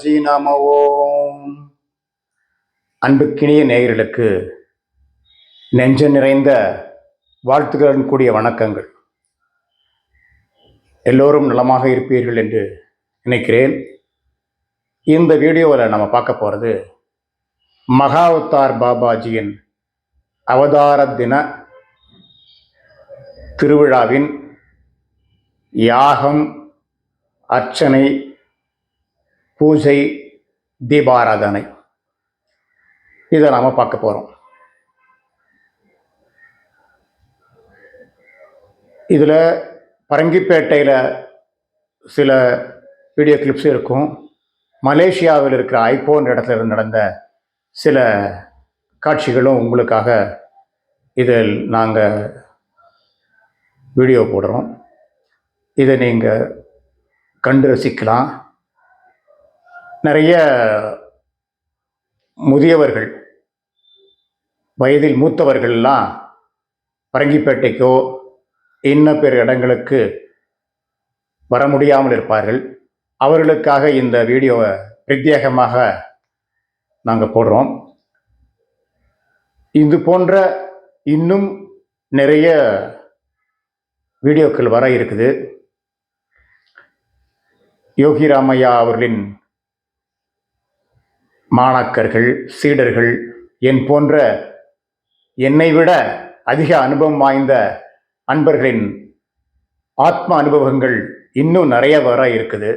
கிரியா பாபாஜி ஓம் அன்புக்கினிய நேயர்களுக்கு நெஞ்ச நிறைந்த வாழ்த்துக்களுடன் கூடிய வணக்கங்கள். எல்லோரும் நலமாக இருப்பீர்கள் என்று நினைக்கிறேன். இந்த வீடியோவில் நம்ம பார்க்க போகிறது மகாவத்தார் பாபாஜியின் அவதார தின திருவிழாவின் யாகம் அர்ச்சனை பூஜை தீபாராதனை. இதை நாம் பார்க்க போகிறோம் இதில் பரங்கிப்பேட்டையில் சில வீடியோ கிளிப்ஸ் இருக்கும். மலேசியாவில் இருக்கிற ஐபோன் இடத்துல இருந்து நடந்த சில காட்சிகளும் உங்களுக்காக இதில் நாங்கள் வீடியோ போடுறோம். இதை நீங்கள் கண்டு ரசிக்கலாம். நிறைய முதியவர்கள் வயதில் மூத்தவர்கள்லாம் பரங்கிப்பேட்டைக்கோ இன்ன பிற இடங்களுக்கு வர முடியாமல் இருப்பார்கள். அவர்களுக்காக இந்த வீடியோவை பிரத்யேகமாக நாங்கள் போடுறோம். இது போன்ற இன்னும் நிறைய வீடியோக்கள் வர இருக்குது. யோகி ராமையா அவர்களின் மாணாக்கர்கள் சீடர்கள் என் போன்ற என்னை விட அதிக அனுபவம் வாய்ந்த அன்பர்களின் ஆத்ம அனுபவங்கள் இன்னும் நிறைய வர இருக்குது.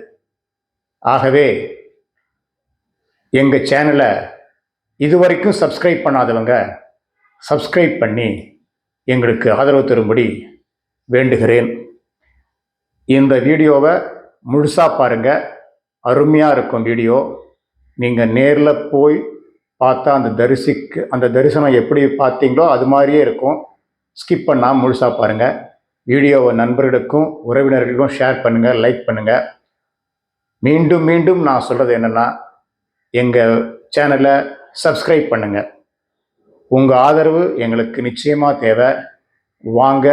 ஆகவே எங்கள் சேனலை இதுவரைக்கும் சப்ஸ்கிரைப் பண்ணாதவங்க சப்ஸ்கிரைப் பண்ணி எங்களுக்கு ஆதரவு தரும்படி வேண்டுகிறேன். இந்த வீடியோவை முழுசாக பாருங்கள் அருமையாக இருக்கும் வீடியோ. நீங்கள் நேரில் போய் பார்த்தா அந்த தரிசிக்கு அந்த தரிசனம் எப்படி பார்த்தீங்களோ அது மாதிரியே இருக்கும். ஸ்கிப் பண்ணாமல் முழுசாக பாருங்கள் வீடியோவை நண்பர்களுக்கும் உறவினர்களுக்கும் ஷேர் பண்ணுங்கள் லைக் பண்ணுங்கள் மீண்டும் மீண்டும் நான் சொல்கிறது என்னென்னா எங்கள் சேனலை சப்ஸ்கிரைப் பண்ணுங்கள் உங்கள் ஆதரவு எங்களுக்கு நிச்சயமாக தேவை. வாங்க.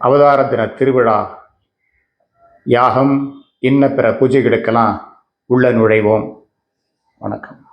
அவதார தின திருவிழா யாகம் இன்ன பிற பூஜை கிடைக்கலாம் உள்ள நுழைவோம். வணக்கம்.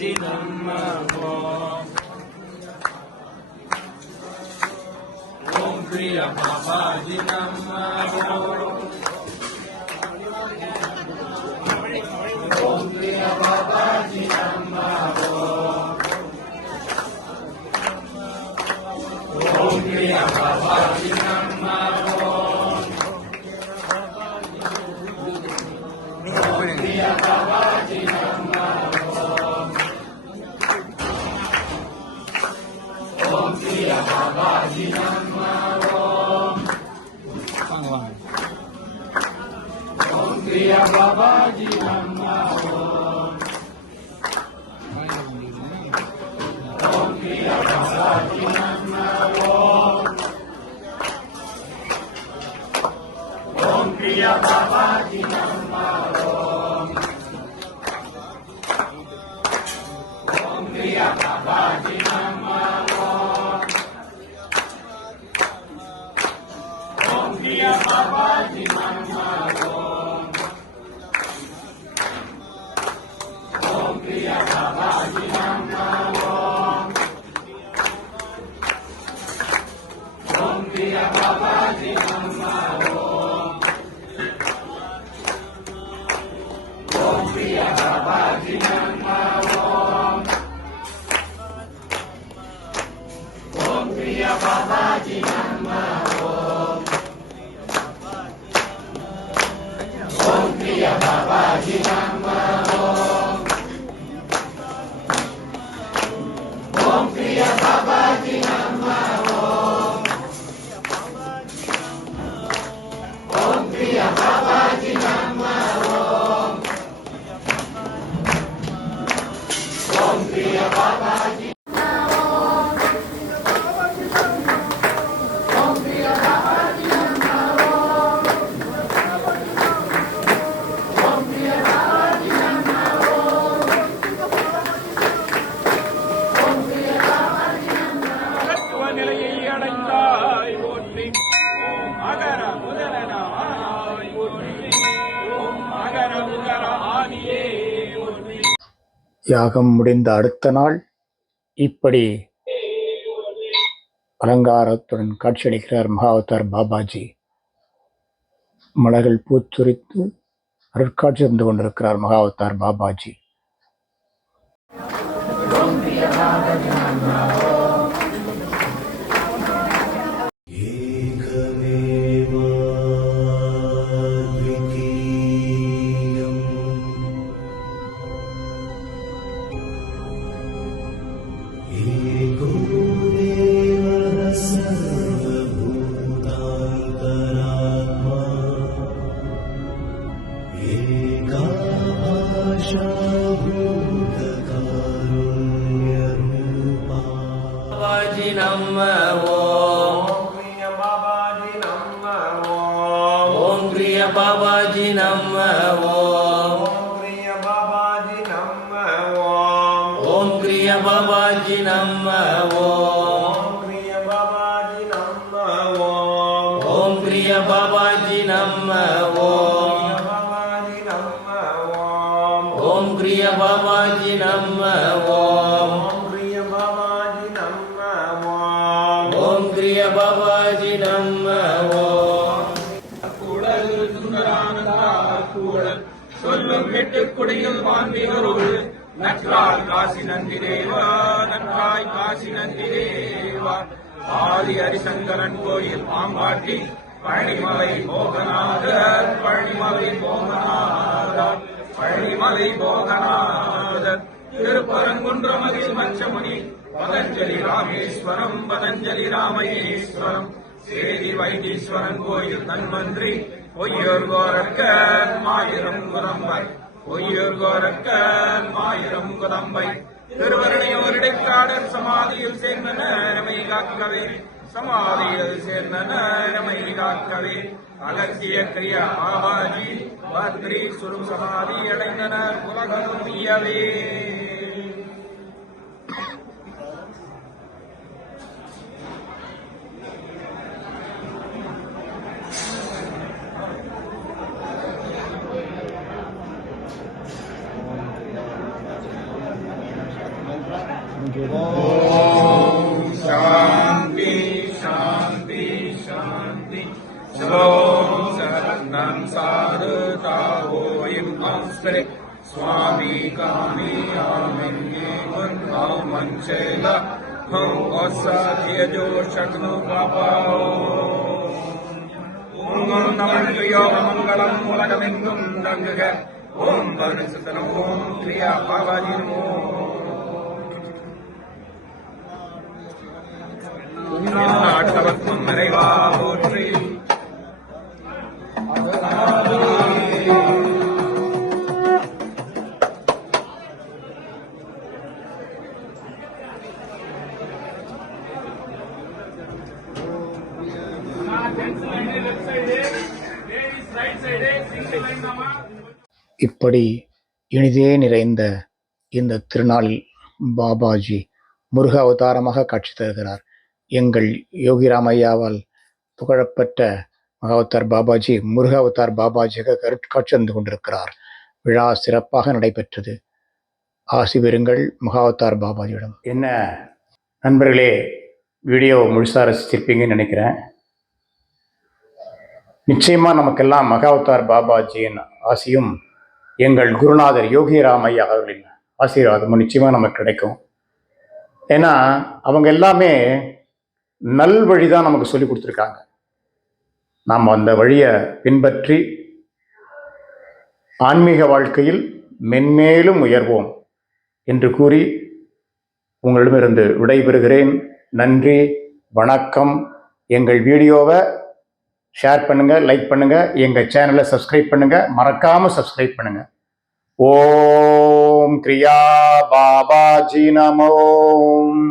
பாபாஜி நம்ம ஓம் கிரிய பாபாஜி நம்ம ஓம் கிரிய பாபாஜி நம்ம ஓம் கிரிய பாபாஜி நம்ம ஓம் Pode ir. Om Kriya Babaji Namah! யாகம் முடிந்த அடுத்த நாள் இப்படி அலங்காரத்துடன் காட்சியளிக்கிறார் மகாவதார் பாபாஜி. மலர்கள் பூச்சுரித்து அருட்காட்சி தந்து கொண்டிருக்கிறார் மகாவதார் பாபாஜி. நம்ம ஓம் ஓம் கிரிய பாபாஜி நம்ம ஓம் ஓம் கிரிய பாபாஜி நம்ம ஓம் ஓம் கிரிய பாபாஜி நம்ம ஓம் ஓம் கிரிய பாபாஜி நம்ம ஓம் கூடல் சொல்லும் குடியில் வான்மிகரோடு. நற்றாய் காசி நந்தி தேவா நன்றாய் காசி நந்தி தேவா ஆதி ஹரிசங்கரன் கோயில் பாம்பாட்டி பழனிமலை போகநாதர் பழனிமலை போகநாதர் பழனிமலை போகநாதர். திருப்பரங்குன்றமதில் மச்சமுனி பதஞ்சலி ராமேஸ்வரம் பதஞ்சலி ராமேஸ்வரம். சேதி வைத்தீஸ்வரன் கோயில் தன்வந்திரி பொய்யோர் கோரக்க மாயிரம் குரம்பாய் பொய்யோர் கோரக்கன் மாயிரம் குதம்பை. திருவருணையோர் இடைக்காடர் சமாதியில் சேர்ந்தன நேரமை காக்கவே. சமாதியில் சேர்ந்தன நேரமை காக்கவே. அகத்திய கிரியா பாபாஜி பத்ரி சுரும் சமாதி அடைந்தனர் உலகம் உய்யவே शान्ति शान्ति शान्ति श्लों शरणं साधुतावोऽयम् अंस्परि स्वामी कामी आमन्ये गुन्हौ मञ्चेल हौ असाध्यजो शक्नु पापाओ ஓம் தமிழ்யோக மங்களம் உலகமெங்கும் தங்குக ஓம் பரிசுத்தனம் ஓம் கிரியா பாபாஜி நமோ நாட்டவர்க்கும் போற்றி இப்படி இனிதே நிறைந்த இந்த திருநாளில் பாபாஜி முருக அவதாரமாக காட்சி தருகிறார். எங்கள் யோகிராமையாவால் புகழப்பெற்ற மகாவதார் பாபாஜி முருக பாபாஜியாக கருட்காட்சி வந்து கொண்டிருக்கிறார். விழா சிறப்பாக நடைபெற்றது. ஆசி பெறுங்கள் மகாவதார் பாபாஜியிடம். என்ன? நண்பர்களே வீடியோ முழுசாக ரசிச்சிருப்பீங்கன்னு நினைக்கிறேன். நிச்சயமாக நமக்கெல்லாம் மகாவதார் பாபாஜியின் ஆசியும் எங்கள் குருநாதர் யோகி ராமையா அவர்களின் ஆசீர்வாதமும் நிச்சயமாக நமக்கு கிடைக்கும். ஏன்னா அவங்க எல்லாமே நல் வழி தான் நமக்கு சொல்லி கொடுத்துருக்காங்க. நாம் அந்த வழியை பின்பற்றி ஆன்மீக வாழ்க்கையில் மென்மேலும் உயர்வோம் என்று கூறி உங்களிடமிருந்து விடைபெறுகிறேன். நன்றி வணக்கம். எங்கள் வீடியோவை ஷேர் பண்ணுங்கள் லைக் பண்ணுங்கள் எங்கள் சேனலை சப்ஸ்கிரைப் பண்ணுங்கள் மறக்காமல் சப்ஸ்கிரைப் பண்ணுங்கள் ஓம் கிரியா பாபாஜி நமோம்